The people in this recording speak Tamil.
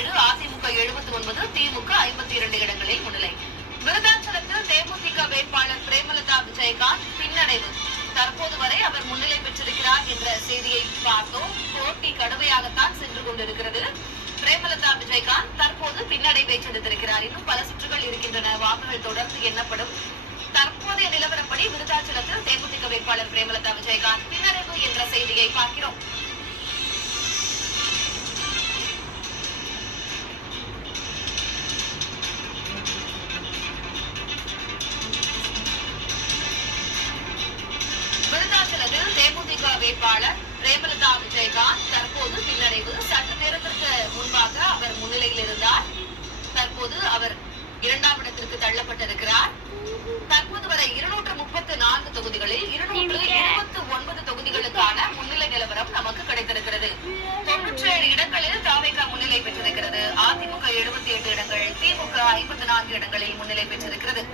77, அதிமுக 79, திமுக 52 இடங்களில் முன்னிலை. விருதாச்சலத்தில் தேமுதிக வேட்பாளர் பிரேமலதா விஜயகாந்த் பின்னடைவு. தற்போது வரை அவர் முன்னிலை பெற்றிருக்கிறார் என்ற செய்தியை பார்த்தோம். போட்டி கடுமையாகத்தான் சென்று கொண்டிருக்கிறது. பிரேமலதா விஜயகாந்த் தற்போது பின்னடைவை சந்தித்திருக்கிறார். இன்னும் பல சுற்றுகள் இருக்கின்றன. வாக்குகள் தொடர்ந்து எண்ணப்படும். தற்போதைய நிலவரப்படி விருதாச்சலத்தில் தேமுதிக வேட்பாளர் பிரேமலதா விஜயகாந்த் பின்னடைவு என்ற செய்தியை பார்க்கிறோம். விருதாச்சலத்தில் தேமுதிக வேட்பாளர் பிரேமலதா விஜயகாந்த் தற்போது பின்னடைவு. சற்று நேரத்திற்கு முன்பாக அவர் முன்னிலையில் இருந்தார். தற்போது அவர் 2ஆம் இடத்திற்கு தள்ளப்பட்டிருக்கிறார். தற்போது வரை 234 தொகுதிகளில் 229 தொகுதிகளுக்கான முன்னிலை நிலவரம் நமக்கு கிடைத்திருக்கிறது. 97 இடங்களில் தாவேகா முன்னிலை பெற்றிருக்கிறது. அதிமுக 78 இடங்கள், திமுக 54 இடங்களில் முன்னிலை பெற்றிருக்கிறது.